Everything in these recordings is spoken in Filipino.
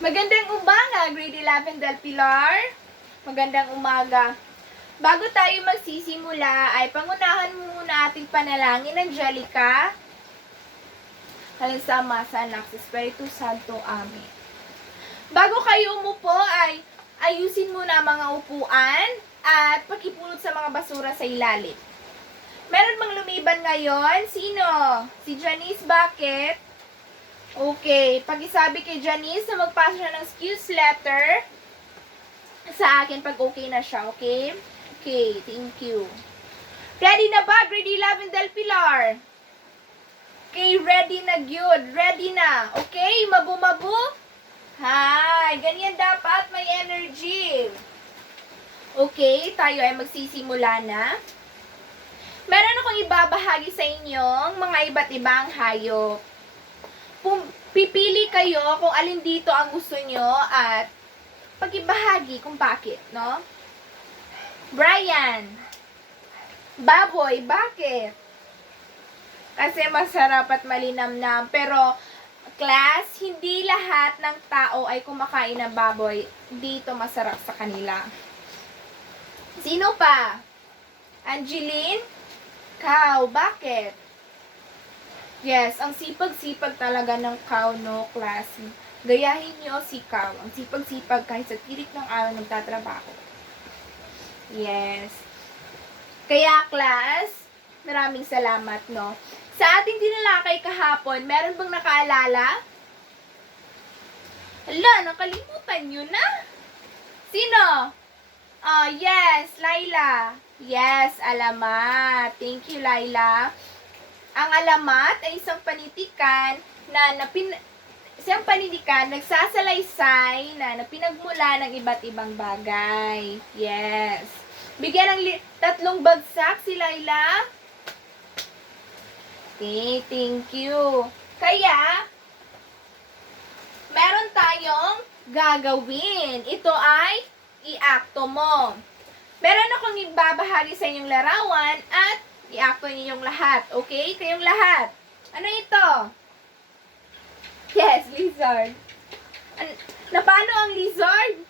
Magandang umaga, Grade 11 Del Pilar. Magandang umaga. Bago tayo magsisimula, ay pangunahan muna ating panalangin, Angelica. Kalisama sa anak, sa Espiritu Santo. Amen. Bago kayo umupo, ay ayusin muna ang mga upuan at pakipulot sa mga basura sa ilalim. Meron bang lumiban ngayon? Sino? Si Janice, bakit? Okay, pakisabi kay Janice na magpasa siya ng excuse letter sa akin pag okay na siya, okay? Okay, thank you. Ready na ba, Grade 11 Del Pilar? Okay, ready na, good. Ready na. Okay, mabu-mabu? Hi, ganyan dapat, may energy. Okay, tayo ay magsisimula na. Meron akong ibabahagi sa inyong mga iba't ibang hayop. Pipili kayo kung alin dito ang gusto nyo at pag-ibahagi kung bakit, no? Brian, baboy, bakit? Kasi masarap at malinamnam. Pero, class, hindi lahat ng tao ay kumakain ng baboy. Dito masarap sa kanila. Sino pa? Angeline? Cow, bakit? Yes, ang sipag-sipag talaga ng cow, no, class. Gayahin niyo si cow. Ang sipag-sipag kahit sa tirik ng araw nagtatrabaho. Yes. Kaya, class, maraming salamat, no. Sa ating tinalakay kahapon, meron bang nakaalala? Hala, nakalimutan nyo na. Sino? Oh, yes, Laila. Yes, alamat. Thank you, Laila. Ang alamat ay isang panitikan isang panitikan nagsasalaysay na pinagmula ng iba't ibang bagay. Yes. Bigyan ng 3 bagsak si Laila. Okay, thank you. Kaya, meron tayong gagawin. Ito ay i-akto mo. Meron akong ibabahagi sa inyong larawan at i-akto ninyong lahat. Okay? Kayong lahat. Ano ito? Yes, lizard. Paano ang lizard?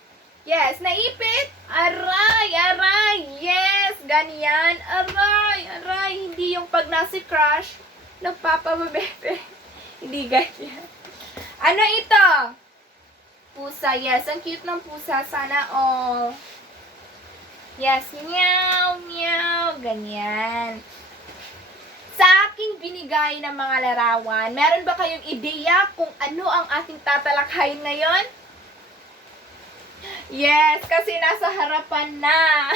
Yes, naipit. Aray, aray. Yes, ganyan. Aray, aray. Hindi yung pag nasa crush, nagpapabebe. Hindi ganyan. Ano ito? Pusa. Yes, ang cute ng pusa. Sana all. Yes, meow, meow, ganyan. Sa aking binigay ng mga larawan, meron ba kayong ideya kung ano ang ating tatalakhayin ngayon? Yes, kasi nasa harapan na.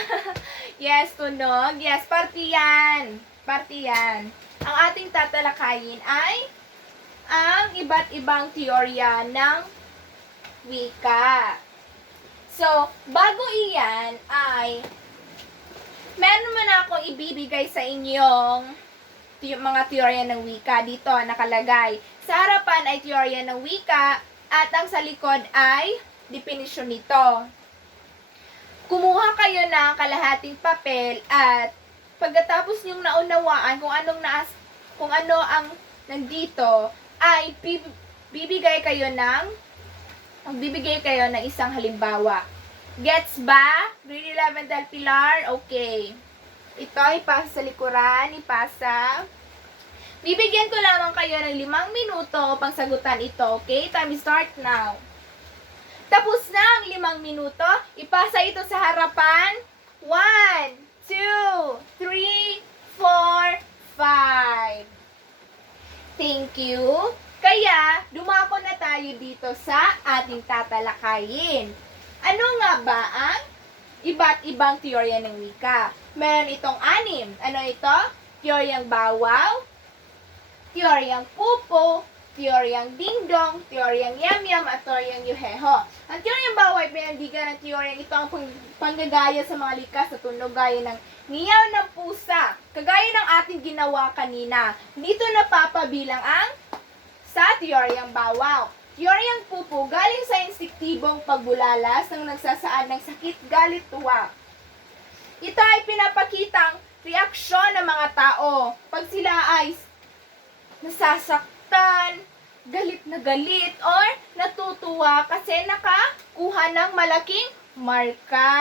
Yes, tunog. Yes, party yan. Party yan. Ang ating tatalakhayin ay ang iba't ibang teorya ng wika. So, bago iyan ay meron mo na akong ibibigay sa inyong mga teorya ng wika. Dito nakalagay. Sa harapan ay teorya ng wika at ang sa likod ay definisyon nito. Kumuha kayo ng kalahating papel at pagkatapos niyong naunawaan kung ano ang nandito ay bibigay kayo ng isang halimbawa. Gets ba? Grade 11 Del Pilar? Okay. Ito, ipasa sa likuran. Ipasa. Bibigyan ko lamang kayo ng 5 minuto pang sagutan ito. Okay? Time start now. Tapos na ang 5 minuto. Ipasa ito sa harapan. 1, 2, 3, 4, 5. Thank you. Kaya, dumako na tayo dito sa ating tatalakayin. Ano nga ba ang iba't ibang teorya ng wika? Meron itong 6. Ano ito? Teoryang bawaw, teoryang pupo, teoryang dingdong, teoryang yamyam, at teoryang yuheho. Ang teoryang bawaw ay pinandigan ng teoryang ito ang panggagaya sa mga likas na tunog gaya ng ngiyaw ng pusa, kagaya ng ating ginawa kanina. Dito napapabilang ang sa teoryang bawaw. Teoryang pupo, galing sa instiktibong pagbulalas ng nagsasaad ng sakit, galit, tuwa. Ito ay pinapakitang reaksyon ng mga tao pag sila ay nasasaktan, galit na galit or natutuwa kasi nakakuha ng malaking marka.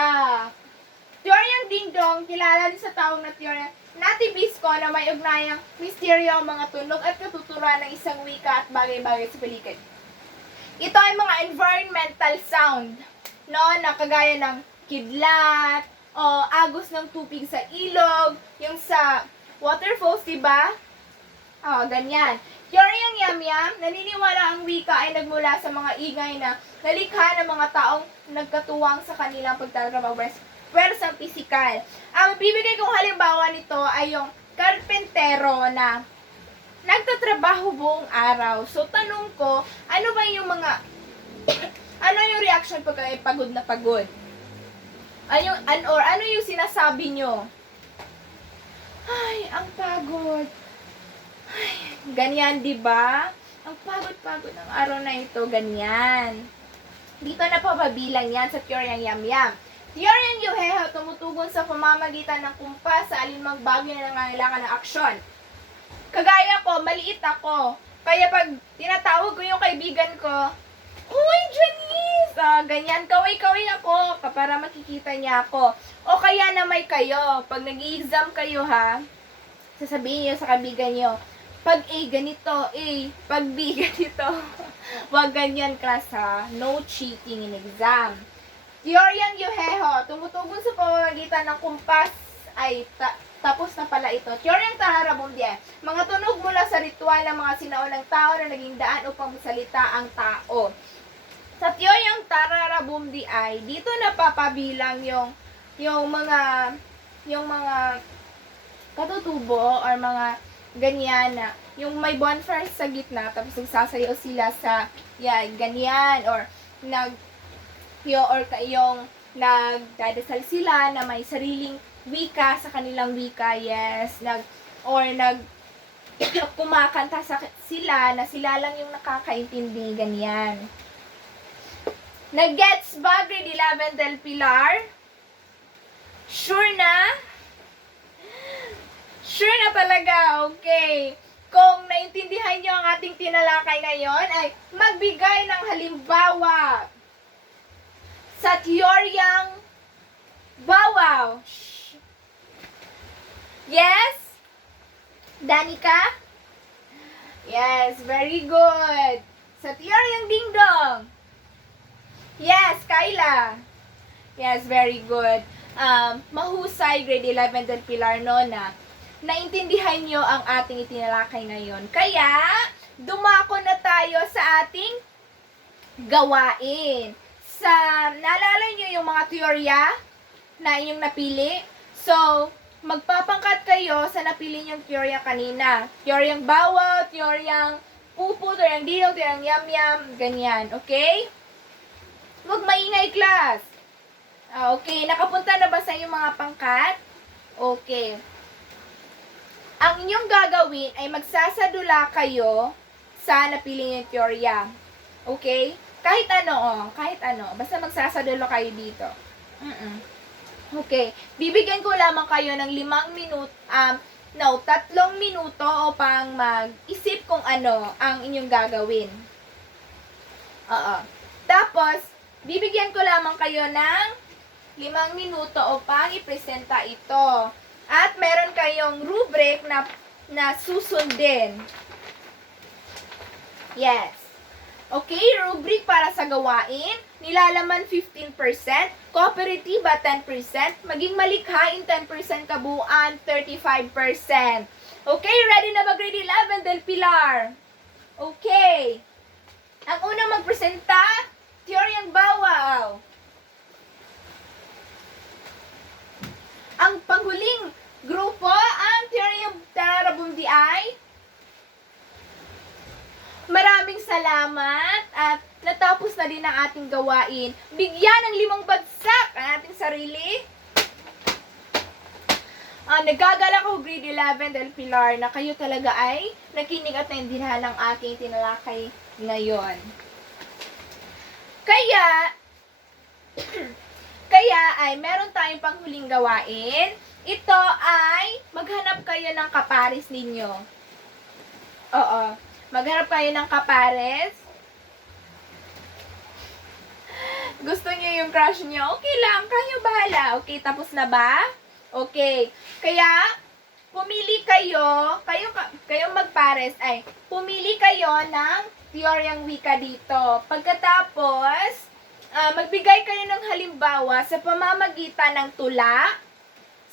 Teoryang ding-dong, kilala din sa tawag na teorya nativisco na may ugnayang misteryo ang mga tunog at katuturan ng isang wika at bagay-bagay sa paligid. Ito ay mga environmental sound, no, na kagaya ng kidlat, o agos ng tubig sa ilog, yung sa waterfalls, diba? Ganyan. Teoryang yamyam, naniniwala ang wika ay nagmula sa mga ingay na nalikha ng mga taong nagkatuwang sa kanilang pagtatrabaho pwersang pisikal. Ang bibigay kong halimbawa nito ay yung karpentero na nagtatrabaho buong araw. So, tanong ko, ano ba yung mga, ano yung reaction pag pagod na pagod? Ano yung sinasabi nyo? Ay, ang pagod. Ay, ganyan, di ba? Ang pagod-pagod ng araw na ito, ganyan. Dito na pababilang yan sa teoryang yamyam. Teoryang Yuheho tumutugon sa pamamagitan ng kumpas sa alinmang bagay na nangangailangan ng aksyon. Kagaya ko, maliit ako. Kaya pag tinatawag ko yung kaibigan ko, "Hoy, Janice!" Ganyan, kaway-kaway ako para makikita niya ako. O kaya na may kayo, pag nag-i-exam kayo ha, sasabihin niyo sa kaibigan niyo, pag A ganito, A, pag B ganito. Huwag ganyan class ha. No cheating in exam. Teoryang Yuheho, tumutugon sa pamamagitan ng kumpas ay tapos na pala ito. Teoryang Tararabumdi, mga tunog mula sa ritual ng mga sinaunang tao na naging daan upang masalita ang tao. Sa teoryang Tararabumdi ay dito napapabilang yung mga katutubo or mga ganyan na yung may bonfire sa gitna tapos nagsasayaw sila sa ganyan or yung nagdadasal sila na may sariling wika sa kanilang wika, yes, kumakanta sila na sila lang yung nakakaintindi, ganyan. Nag-gets ba, grade 11 Del Pilar? Sure na? Sure na talaga, okay. Kung naintindihan nyo ang ating tinalakay ngayon, ay magbigay ng halimbawa sa teoryang bawaw. Yes? Danica? Yes, very good. Sa teoryang dingdong. Yes, Kyla. Yes, very good. Mahusay, grade 11 Del Pilar, Nona. Naintindihan nyo ang ating itinalakay ngayon. Kaya, dumako na tayo sa ating gawain. Naalala nyo yung mga teorya na inyong napili? So, magpapangkat kayo sa napili nyong teorya kanina. Teoryang bawaw, teoryang pupo, teoryang dilong, teoryang yamyam, ganyan. Okay? Huwag maingay, class. Okay, nakapunta na ba sa inyong mga pangkat? Okay. Ang inyong gagawin ay magsasadula kayo sa napili nyong teorya. Okay? Kahit ano, Basta magsasadalo kayo dito. Okay. Bibigyan ko lamang kayo ng 3 minuto upang mag-isip kung ano ang inyong gagawin. Tapos, bibigyan ko lamang kayo ng 5 minuto upang ipresenta ito. At meron kayong rubric na susundin. Yes. Okay, rubric para sa gawain, nilalaman 15%, kooperatiba 10%, maging malikhain 10%, kabuuan 35%. Okay, ready na ba grade 11 Del Pilar? Okay. Ang unang magpresenta, teoryang bawaw. Ang panghuling grupo, ang teoryang Tararabumdi ay maraming salamat at natapos na din ang ating gawain. Bigyan ng 5 bagsak ang ating sarili. Nagkagala ko grade 11 Del Pilar na kayo talaga ay nakinig at naintindihan ng aking tinalakay ngayon. Kaya ay meron tayong panghuling gawain. Ito ay maghanap kayo ng kaparis ninyo. Oo. Magharap kayo ng kapares. Gusto niyo yung crush niyo? Okay lang, kayo bahala. Okay, tapos na ba? Okay. Kaya, pumili kayo, kayong magpares, pumili kayo ng teoryang wika dito. Pagkatapos, magbigay kayo ng halimbawa sa pamamagitan ng tula,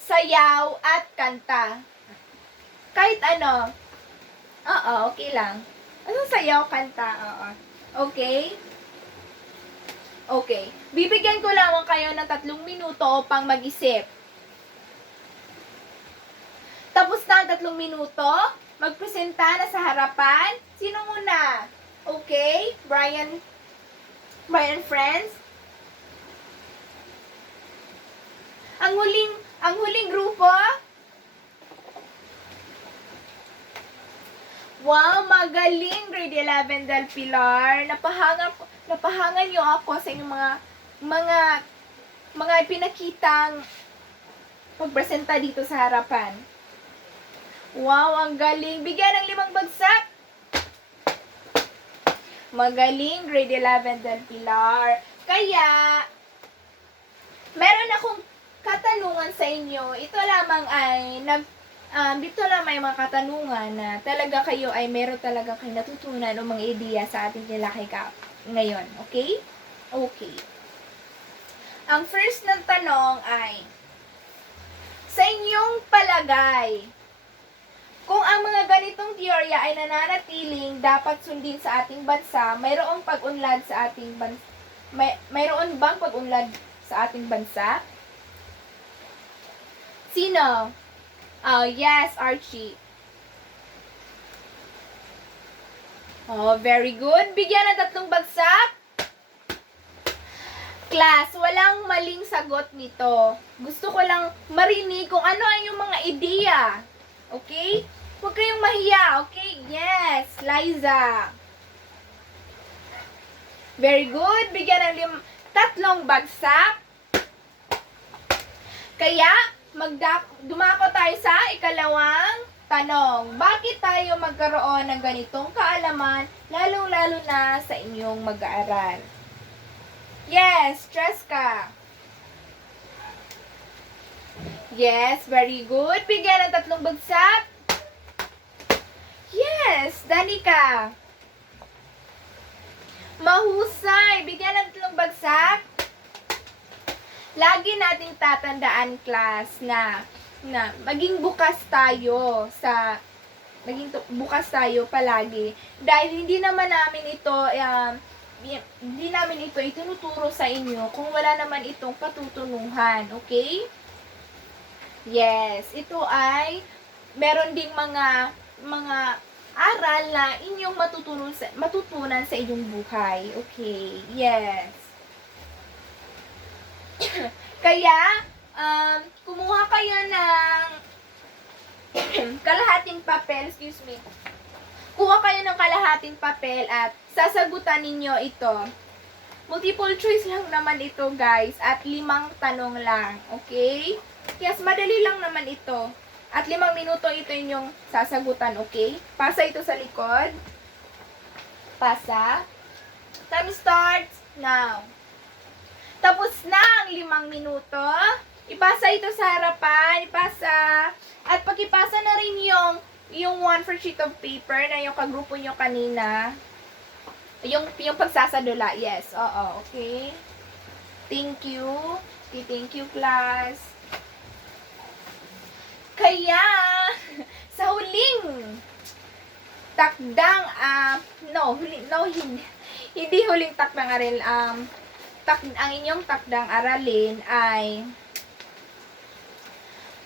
sayaw, at kanta. Kahit ano. Oo, okay lang. Anong sayaw, kanta? Oo. Okay? Okay. Bibigyan ko lang kayo ng 3 minuto upang mag-isip. Tapos na ang 3 minuto, magpresenta na sa harapan. Sino muna? Okay? Brian friends? Ang huling grupo? Wow, magaling, grade 11 Del Pilar. Napahangan niyo ako sa inyong mga pinakitang pagpresenta dito sa harapan. Wow, ang galing. Bigyan ng 5 bagsak. Magaling, grade 11 Del Pilar. Kaya, meron akong katanungan sa inyo. Ito lamang ay dito lang may mga katanungan na talaga kayo ay meron talaga kayo natutunan o mga ideya sa ating nilaki ngayon. Okay? Okay. Ang first ng tanong ay, sa inyong palagay, kung ang mga ganitong teorya ay nananatiling dapat sundin sa ating bansa, mayroong pag-unlad sa ating bansa? Mayroon bang pag-unlad sa ating bansa? Sino? Oh, yes, Archie. Oh, very good. Bigyan ng 3 bagsak. Class, walang maling sagot nito. Gusto ko lang marinig kung ano ang inyong mga ideya. Okay? Huwag kayong mahiya, okay? Yes, Liza. Very good. Bigyan ng 3 bagsak. Kaya, dumako tayo sa ikalawang tanong. Bakit tayo magkaroon ng ganitong kaalaman, lalong-lalo na sa inyong mag-aaral? Yes, Treska. Yes, very good. Bigyan ng 3 bagsak. Yes, Danica. Mahusay. Bigyan ng 3 bagsak. Lagi nating tatandaan, class, na maging bukas tayo palagi dahil hindi naman namin ito itinuturo sa inyo kung wala naman itong patutunuhan, okay? Yes, ito ay meron ding mga aral na inyong matutunan sa inyong buhay, okay? Yes. Kaya, kumuha kayo ng kalahating papel, Kuha kayo ng kalahating papel at sasagutan ninyo ito. Multiple choice lang naman ito, guys, at 5 tanong lang, okay? Yes, madali lang naman ito. At 5 minuto ito inyong sasagutan, okay? Pasa ito sa likod. Pasa. Time starts now. Tapos na ang 5 minuto. Ipasa ito sa harapan. Ipasa. At pag-ipasa na rin yung 1/4 sheet of paper na yung kagrupo nyo kanina. Yung pagsasadula. Yes. Oo. Okay. Thank you. Thank you, class. Kaya, sa huling takdang, hindi huling takdang aralin, ang inyong takdang aralin ay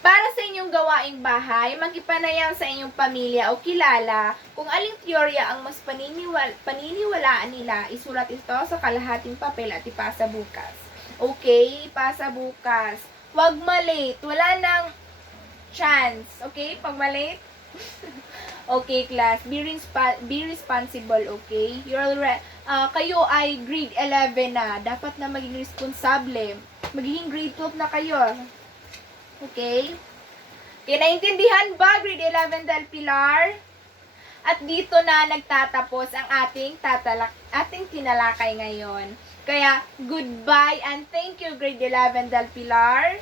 para sa inyong gawaing bahay, magkipanayam sa inyong pamilya o kilala kung aling teorya ang mas paniniwalaan nila, isulat ito sa kalahating papel at ipasa bukas. Okay, pasa bukas. Huwag malate, wala nang chance. Okay, pag malate. Okay, class, be responsible, okay? Kayo ay grade 11 na. Dapat na maging responsable. Magiging grade 12 na kayo. Okay? Kaya naintindihan ba, grade 11 Del Pilar? At dito na nagtatapos ang ating tinalakay ngayon. Kaya, goodbye and thank you, grade 11 Del Pilar.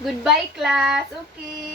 Goodbye, class. Okay.